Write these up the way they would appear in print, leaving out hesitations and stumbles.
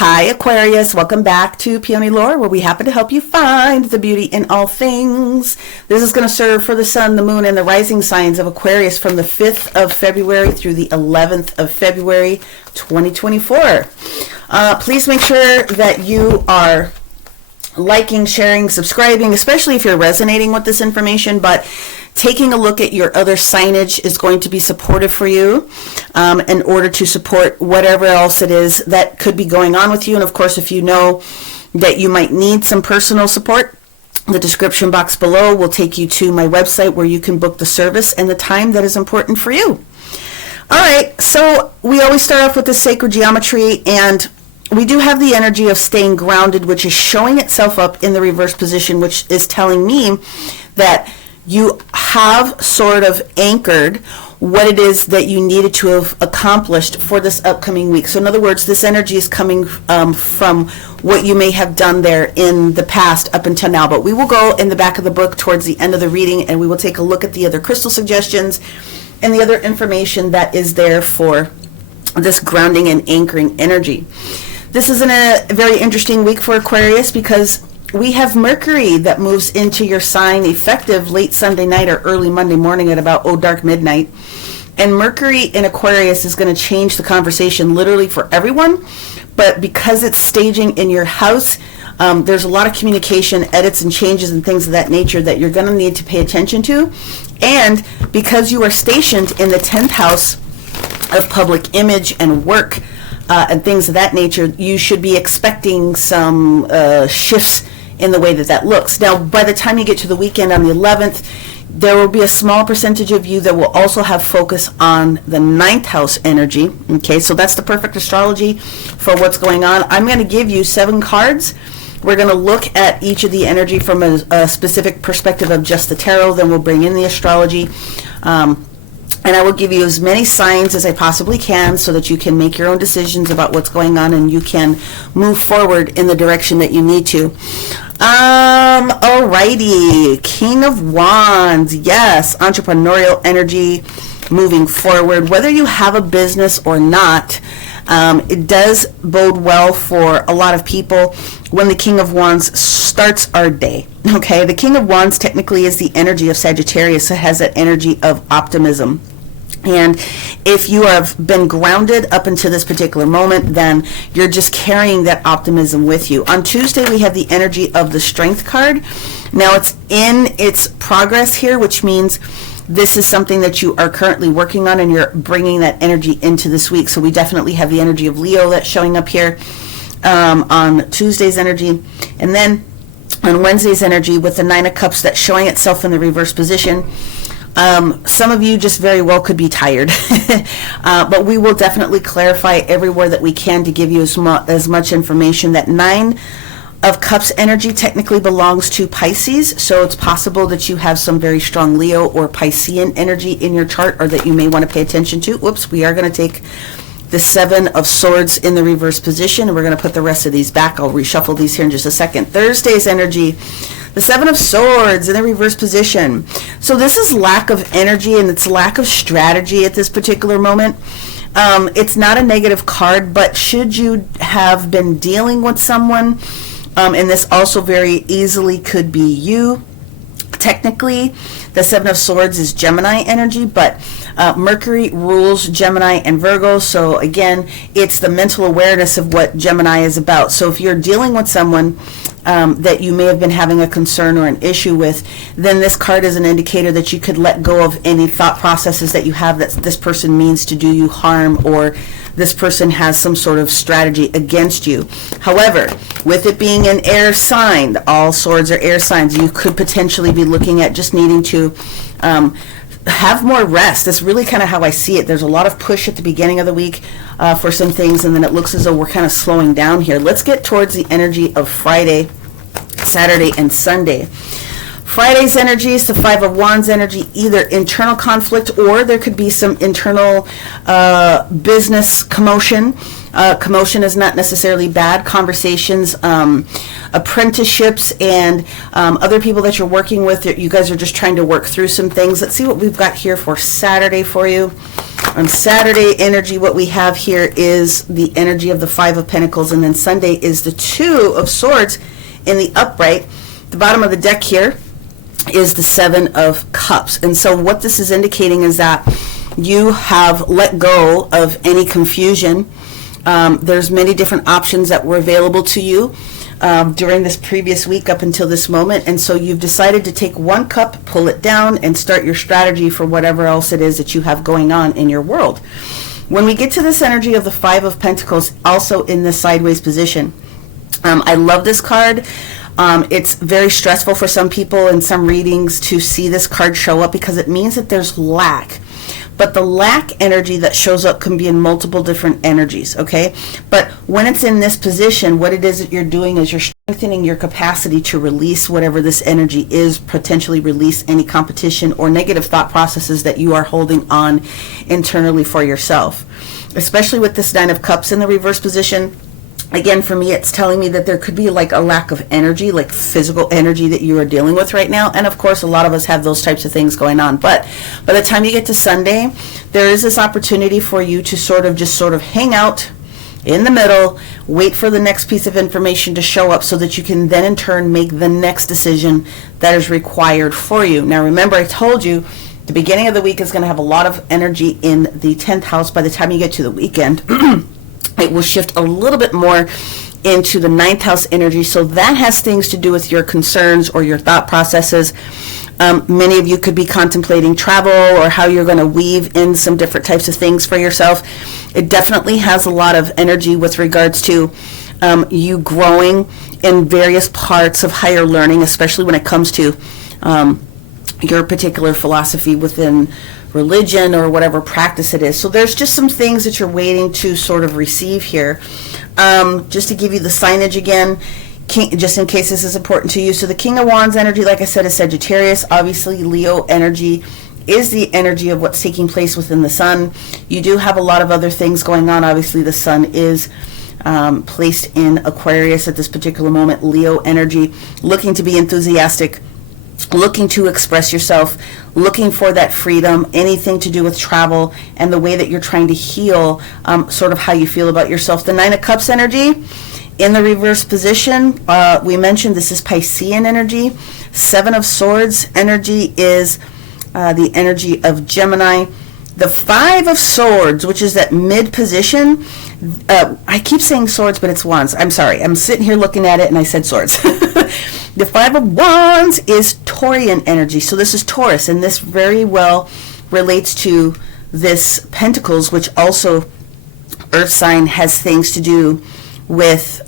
Hi Aquarius, welcome back to Peony Lore, where we happen to help you find the beauty in all things. This is going to serve for the sun, the moon, and the rising signs of Aquarius from the 5th of February through the 11th of February 2024. Please make sure that you are liking, sharing, subscribing, especially if you're resonating with this information, but taking a look at your other signage is going to be supportive for you in order to support whatever else it is that could be going on with you. And of course, if you know that you might need some personal support, the description box below will take you to my website where you can book the service and the time that is important for you. All right, so we always start off with the sacred geometry, and we do have the energy of staying grounded, which is showing itself up in the reverse position, which is telling me that you have sort of anchored what it is that you needed to have accomplished for this upcoming week. So in other words, this energy is coming from what you may have done there in the past up until now. But we will go in the back of the book towards the end of the reading, and we will take a look at the other crystal suggestions and the other information that is there for this grounding and anchoring energy. This is a very interesting week for Aquarius because we have Mercury that moves into your sign effective late Sunday night or early Monday morning at about dark midnight. And Mercury in Aquarius is going to change the conversation literally for everyone. But because it's staging in your house, there's a lot of communication, edits, and changes and things of that nature that you're going to need to pay attention to. And because you are stationed in the 10th house of public image and work and things of that nature, you should be expecting some shifts in the way that looks. Now, by the time you get to the weekend on the 11th, there will be a small percentage of you that will also have focus on the 9th house energy. Okay, so that's the perfect astrology for what's going on. I'm going to give you 7 cards. We're going to look at each of the energy from a specific perspective of just the tarot. Then we'll bring in the astrology. And I will give you as many signs as I possibly can so that you can make your own decisions about what's going on and you can move forward in the direction that you need to. Alrighty, King of Wands, yes, entrepreneurial energy moving forward. Whether you have a business or not, it does bode well for a lot of people when the King of Wands starts our day. Okay, the King of Wands technically is the energy of Sagittarius. It has that energy of optimism. And if you have been grounded up until this particular moment, then you're just carrying that optimism with you. On Tuesday, we have the energy of the Strength card. Now, it's in its progress here, which means this is something that you are currently working on and you're bringing that energy into this week. So we definitely have the energy of Leo that's showing up here on Tuesday's energy. And then on Wednesday's energy with the 9 of Cups that's showing itself in the reverse position. Some of you just very well could be tired, but we will definitely clarify everywhere that we can to give you as much information. That 9 of Cups energy technically belongs to Pisces, so it's possible that you have some very strong Leo or Piscean energy in your chart or that you may want to pay attention to. Whoops, we are going to take the 7 of Swords in the reverse position, and we're going to put the rest of these back. I'll reshuffle these here in just a second. Thursday's energy, the 7 of Swords in the reverse position. So this is lack of energy and it's lack of strategy at this particular moment. It's not a negative card, but should you have been dealing with someone, and this also very easily could be you. Technically, the 7 of Swords is Gemini energy, but Mercury rules Gemini and Virgo. So again, it's the mental awareness of what Gemini is about. So if you're dealing with someone that you may have been having a concern or an issue with, then this card is an indicator that you could let go of any thought processes that you have that this person means to do you harm or this person has some sort of strategy against you. However, with it being an air sign, all swords are air signs, you could potentially be looking at just needing to have more rest. That's really kind of how I see it. There's a lot of push at the beginning of the week for some things, and then it looks as though we're kind of slowing down here. Let's get towards the energy of Friday, Saturday, and Sunday. Friday's energy is the 5 of Wands energy, either internal conflict or there could be some internal business commotion Commotion is not necessarily bad. Conversations, apprenticeships, and other people that you're working with, you guys are just trying to work through some things. Let's see what we've got here for Saturday for you. On Saturday energy, what we have here is the energy of the Five of Pentacles, and then Sunday is the Two of Swords in the upright. The bottom of the deck here is the Seven of Cups. And so what this is indicating is that you have let go of any confusion. There's many different options that were available to you during this previous week up until this moment, and so you've decided to take one cup, pull it down, and start your strategy for whatever else it is that you have going on in your world. When we get to this energy of the Five of Pentacles, also in this sideways position, I love this card. It's very stressful for some people in some readings to see this card show up because it means that there's lack. But the lack energy that shows up can be in multiple different energies, okay? But when it's in this position, what it is that you're doing is you're strengthening your capacity to release whatever this energy is, potentially release any competition or negative thought processes that you are holding on internally for yourself. Especially with this Nine of Cups in the reverse position. Again, for me, it's telling me that there could be like a lack of energy, like physical energy that you are dealing with right now. And of course, a lot of us have those types of things going on. But by the time you get to Sunday, there is this opportunity for you to sort of hang out in the middle, wait for the next piece of information to show up so that you can then in turn make the next decision that is required for you. Now, remember, I told you the beginning of the week is going to have a lot of energy in the 10th house. By the time you get to the weekend, it will shift a little bit more into the 9th house energy. So that has things to do with your concerns or your thought processes. Many of you could be contemplating travel or how you're going to weave in some different types of things for yourself. It definitely has a lot of energy with regards to you growing in various parts of higher learning, especially when it comes to your particular philosophy within religion or whatever practice it is. So there's just some things that you're waiting to sort of receive here. Just to give you the signage again, just in case this is important to you. So the King of Wands energy, like I said, is Sagittarius. Obviously, Leo energy is the energy of what's taking place within the sun. You do have a lot of other things going on. Obviously, the sun is placed in Aquarius at this particular moment. Leo energy, looking to be enthusiastic, looking to express yourself, looking for that freedom, anything to do with travel and the way that you're trying to heal sort of how you feel about yourself. The Nine of Cups energy in the reverse position, we mentioned this is Piscean energy. Seven of Swords energy is the energy of Gemini. The Five of Swords, which is that mid position, I keep saying swords, but it's wands. I'm sorry. I'm sitting here looking at it and I said swords. The Five of Wands is Taurian energy. So this is Taurus, and this very well relates to this Pentacles, which also Earth sign has things to do with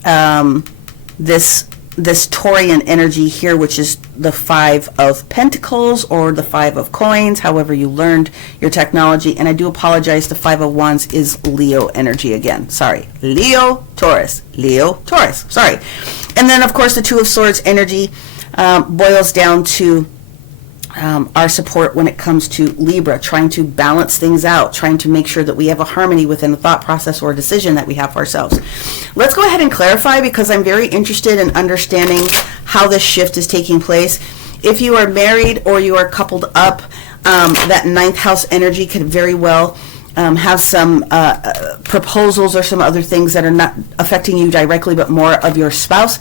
this Taurian energy here, which is the Five of Pentacles or the Five of Coins, however you learned your technology. And I do apologize, the Five of Wands is Leo energy again. Sorry. Leo, Taurus. Leo, Taurus. Sorry. And then, of course, the Two of Swords energy boils down to our support when it comes to Libra, trying to balance things out, trying to make sure that we have a harmony within the thought process or decision that we have for ourselves. Let's go ahead and clarify, because I'm very interested in understanding how this shift is taking place. If you are married or you are coupled up, that 9th house energy could very well have some proposals or some other things that are not affecting you directly, but more of your spouse.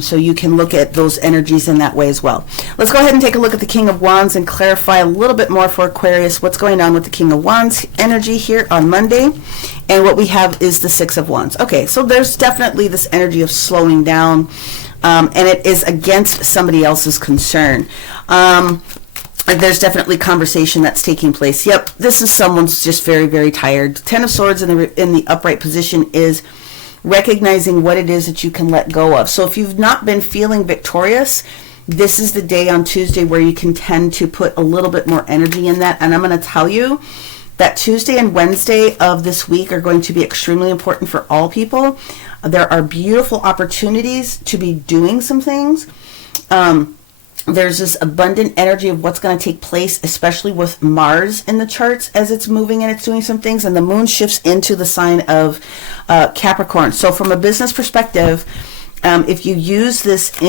So you can look at those energies in that way as well. Let's go ahead and take a look at the King of Wands and clarify a little bit more for Aquarius what's going on with the King of Wands energy here on Monday. And what we have is the Six of Wands. Okay, so there's definitely this energy of slowing down, and it is against somebody else's concern. There's definitely conversation that's taking place. Yep, this is someone's just very, very tired. Ten of Swords in the upright position is recognizing what it is that you can let go of. So if you've not been feeling victorious, this is the day on Tuesday where you can tend to put a little bit more energy in that. And I'm going to tell you that Tuesday and Wednesday of this week are going to be extremely important for all people. There are beautiful opportunities to be doing some things. There's this abundant energy of what's going to take place, especially with Mars in the charts as it's moving and it's doing some things, and the moon shifts into the sign of Capricorn. So from a business perspective, if you use this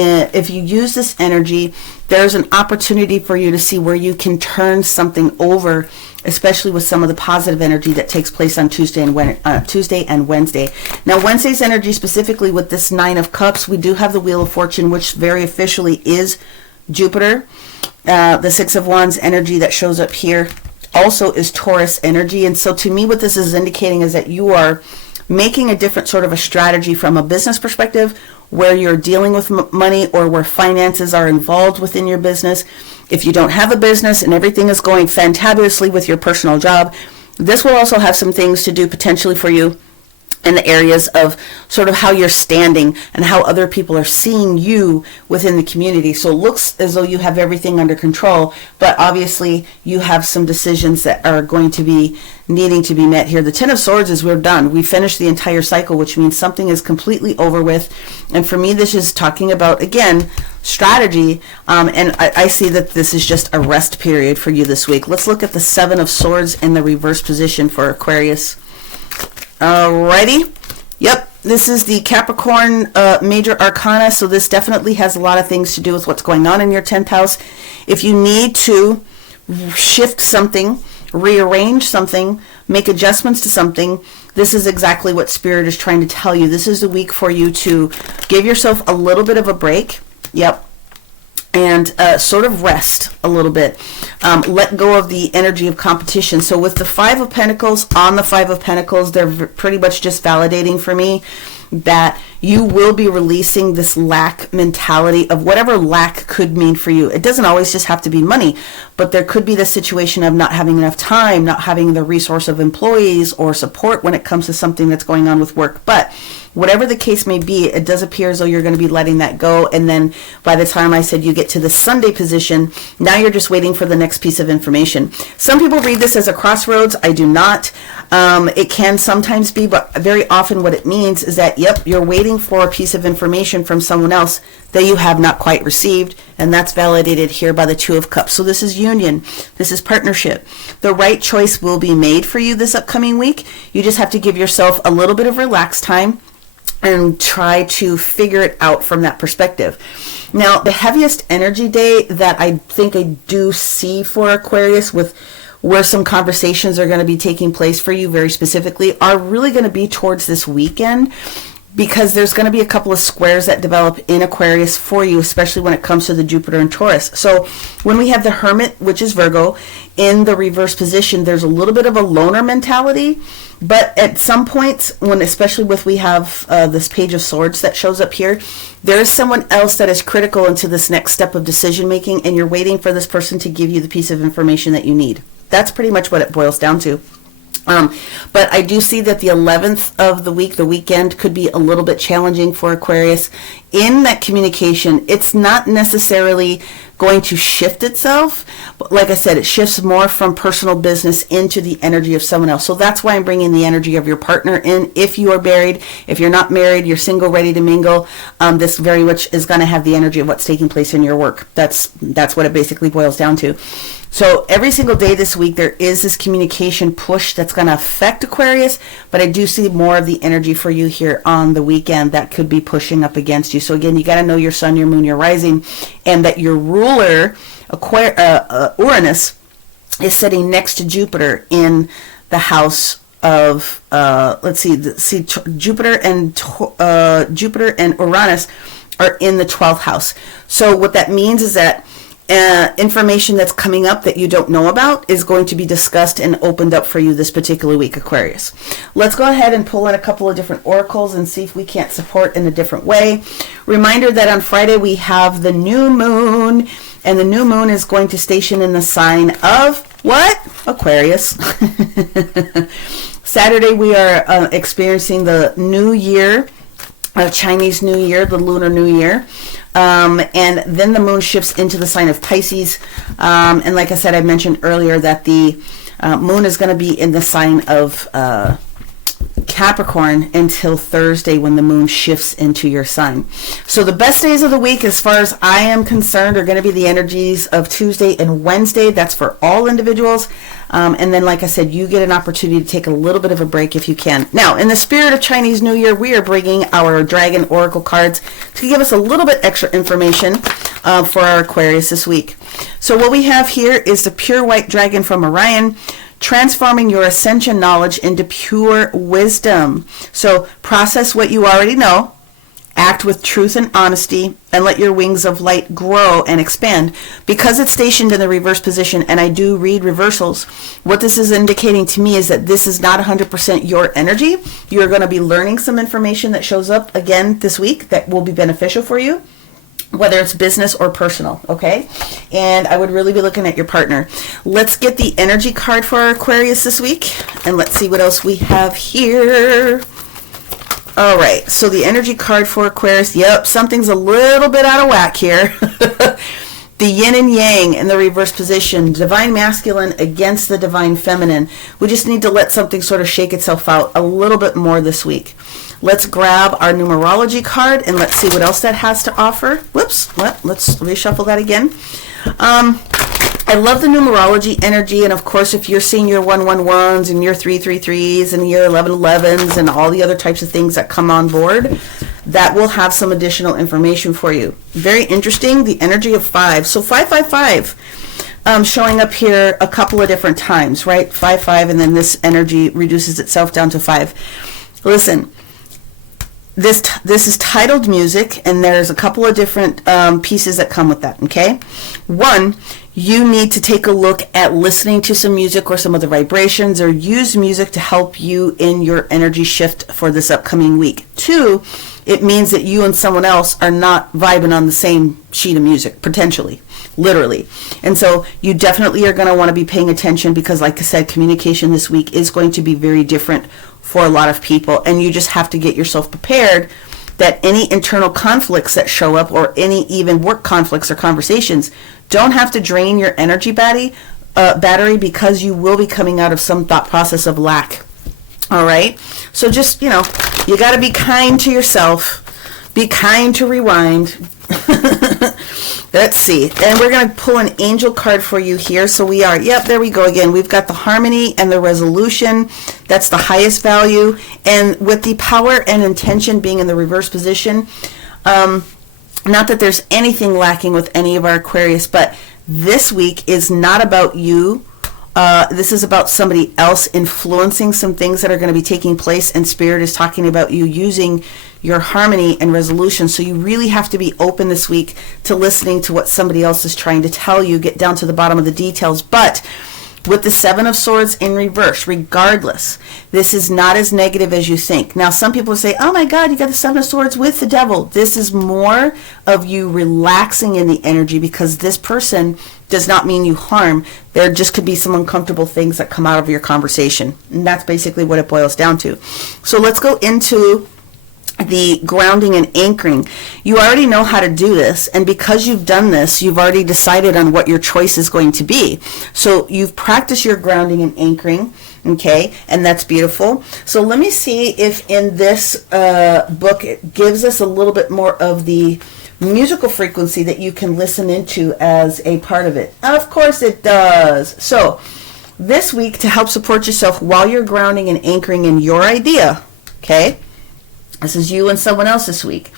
energy, there's an opportunity for you to see where you can turn something over, especially with some of the positive energy that takes place on Tuesday and Wednesday. Now, Wednesday's energy, specifically with this Nine of Cups, we do have the Wheel of Fortune, which very officially is Jupiter. The Six of Wands energy that shows up here also is Taurus energy. And so to me, what this is indicating is that you are making a different sort of a strategy from a business perspective, where you're dealing with money or where finances are involved within your business. If you don't have a business and everything is going fantabulously with your personal job, this will also have some things to do potentially for you in the areas of sort of how you're standing and how other people are seeing you within the community. So it looks as though you have everything under control, but obviously you have some decisions that are going to be needing to be met here. The Ten of Swords is we're done. We finished the entire cycle, which means something is completely over with. And for me, this is talking about, again, strategy. And I see that this is just a rest period for you this week. Let's look at the Seven of Swords in the reverse position for Aquarius. Alrighty. Yep, this is the Capricorn major arcana, so this definitely has a lot of things to do with what's going on in your 10th house. If you need to shift something, rearrange something, make adjustments to something, this is exactly what Spirit is trying to tell you. This is the week for you to give yourself a little bit of a break. Yep. And sort of rest a little bit. Let go of the energy of competition. So with the Five of Pentacles, on the Five of Pentacles, they're pretty much just validating for me that you will be releasing this lack mentality of whatever lack could mean for you. It doesn't always just have to be money, but there could be the situation of not having enough time, not having the resource of employees or support when it comes to something that's going on with work. But whatever the case may be, it does appear as though you're going to be letting that go. And then by the time I said you get to the Sunday position, now you're just waiting for the next piece of information. Some people read this as a crossroads. I do not. It can sometimes be, but very often what it means is that, yep, you're waiting for a piece of information from someone else that you have not quite received. And that's validated here by the Two of Cups. So this is union. This is partnership. The right choice will be made for you this upcoming week. You just have to give yourself a little bit of relaxed time and try to figure it out from that perspective. Now, the heaviest energy day that I think I do see for Aquarius, with where some conversations are going to be taking place for you very specifically, are really going to be towards this weekend, because there's going to be a couple of squares that develop in Aquarius for you, especially when it comes to the Jupiter and Taurus. So when we have the Hermit, which is Virgo, in the reverse position, there's a little bit of a loner mentality. But at some points, when especially with we have this Page of Swords that shows up here, there is someone else that is critical into this next step of decision making, and you're waiting for this person to give you the piece of information that you need. That's pretty much what it boils down to. But I do see that the 11th of the week, the weekend, could be a little bit challenging for Aquarius. In that communication, it's not necessarily going to shift itself, but like I said, it shifts more from personal business into the energy of someone else. So that's why I'm bringing the energy of your partner in. If you are married, if you're not married, you're single, ready to mingle, this very much is going to have the energy of what's taking place in your work. That's what it basically boils down to. So every single day this week, there is this communication push that's going to affect Aquarius, but I do see more of the energy for you here on the weekend that could be pushing up against you. So again, you got to know your sun, your moon, your rising, and that your ruler, Uranus, is sitting next to Jupiter in the house of, Jupiter and Uranus are in the 12th house. So what that means is that information that's coming up that you don't know about is going to be discussed and opened up for you this particular week, Aquarius. Let's go ahead and pull in a couple of different oracles and see if we can't support in a different way. Reminder that on Friday we have the new moon, and the new moon is going to station in the sign of what? Aquarius. Saturday we are experiencing the new year, Chinese New Year, the Lunar New Year. And then the moon shifts into the sign of Pisces. And like I said, I mentioned earlier that the moon is going to be in the sign of Capricorn until Thursday when the moon shifts into your sign. So the best days of the week, as far as I am concerned, are going to be the energies of Tuesday and Wednesday. That's for all individuals. And then, like I said, you get an opportunity to take a little bit of a break if you can. Now, in the spirit of Chinese New Year, we are bringing our Dragon Oracle cards to give us a little bit extra information for our Aquarius this week. So what we have here is the Pure White Dragon from Orion, transforming your ascension knowledge into pure wisdom. So process what you already know, act with truth and honesty, and let your wings of light grow and expand. Because it's stationed in the reverse position, and I do read reversals, what this is indicating to me is that this is not 100% your energy. You're going to be learning some information that shows up again this week that will be beneficial for you, whether it's business or personal, okay? And I would really be looking at your partner. Let's get the energy card for our Aquarius this week, and let's see what else we have here. All right, so the energy card for Aquarius, yep, something's a little bit out of whack here. The yin and yang in the reverse position, divine masculine against the divine feminine. We just need to let something sort of shake itself out a little bit more this week. Let's grab our numerology card and let's see what else that has to offer. Whoops, well, let's reshuffle that again. I love the numerology energy, and of course, if you're seeing your 111s and your 333s and your 1111s and all the other types of things that come on board, that will have some additional information for you. Very interesting, the energy of 5. So 555 showing up here a couple of different times, right? 5, and then this energy reduces itself down to 5. Listen, this is titled music, and there's a couple of different pieces that come with that, okay? One, you need to take a look at listening to some music or some other vibrations, or use music to help you in your energy shift for this upcoming week. 2, it means that you and someone else are not vibing on the same sheet of music, potentially, literally. And so you definitely are going to want to be paying attention, because like I said, communication this week is going to be very different for a lot of people, and you just have to get yourself prepared that any internal conflicts that show up, or any even work conflicts or conversations, don't have to drain your energy battery, because you will be coming out of some thought process of lack. All right? So just, you got to be kind to yourself. Be kind to rewind. Let's see. And we're going to pull an angel card for you here. So we are, yep, there we go again. We've got the harmony and the resolution. That's the highest value. And with the power and intention being in the reverse position, not that there's anything lacking with any of our Aquarius, but this week is not about you. This is about somebody else influencing some things that are going to be taking place, and Spirit is talking about you using your harmony and resolution. So you really have to be open this week to listening to what somebody else is trying to tell you, get down to the bottom of the details. But with the 7 of Swords in reverse, regardless, this is not as negative as you think. Now, some people say, oh my God, you got the 7 of Swords with the devil. This is more of you relaxing in the energy, because this person does not mean you harm. There just could be some uncomfortable things that come out of your conversation. And that's basically what it boils down to. So let's go into the grounding and anchoring. You already know how to do this, and because you've done this, you've already decided on what your choice is going to be. So you've practiced your grounding and anchoring, okay, and that's beautiful. So let me see if in this book it gives us a little bit more of the musical frequency that you can listen into as a part of it. Of course it does. So this week, to help support yourself while you're grounding and anchoring in your idea, okay, this is you and someone else this week,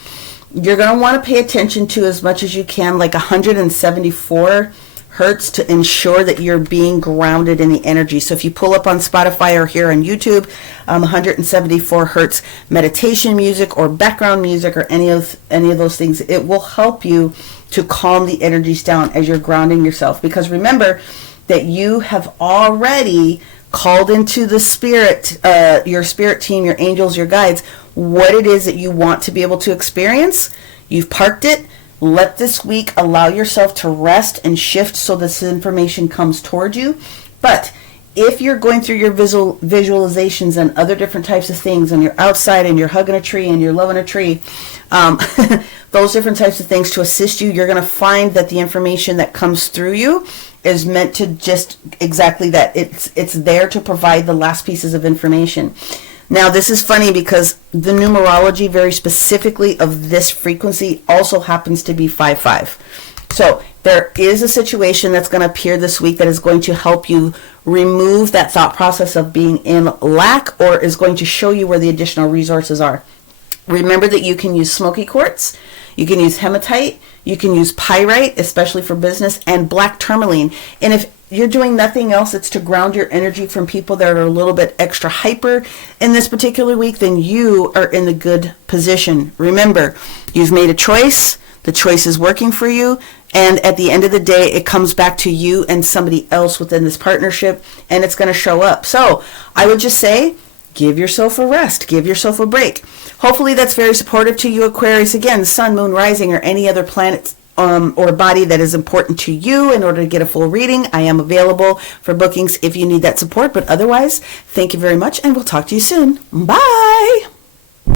you're going to want to pay attention to, as much as you can, like 174 hertz, to ensure that you're being grounded in the energy. So if you pull up on Spotify or here on YouTube, 174 hertz meditation music or background music or any of those things, it will help you to calm the energies down as you're grounding yourself. Because remember that you have already called into the spirit, your spirit team, your angels, your guides, what it is that you want to be able to experience. You've parked it. Let this week allow yourself to rest and shift so this information comes toward you. But if you're going through your visualizations and other different types of things, and you're outside and you're hugging a tree and you're loving a tree, those different types of things to assist you, you're going to find that the information that comes through you is meant to just exactly that. It's there to provide the last pieces of information. Now, this is funny because the numerology very specifically of this frequency also happens to be 5-5. So there is a situation that's going to appear this week that is going to help you remove that thought process of being in lack, or is going to show you where the additional resources are. Remember that you can use smoky quartz, you can use hematite, you can use pyrite, especially for business, and black tourmaline. And if you're doing nothing else, it's to ground your energy from people that are a little bit extra hyper in this particular week, then you are in a good position. Remember, you've made a choice. The choice is working for you. And at the end of the day, it comes back to you and somebody else within this partnership, and it's going to show up. So I would just say, give yourself a rest. Give yourself a break. Hopefully that's very supportive to you, Aquarius. Again, sun, moon, rising, or any other planet or body that is important to you. In order to get a full reading, I am available for bookings if you need that support. But otherwise, thank you very much, and we'll talk to you soon. Bye.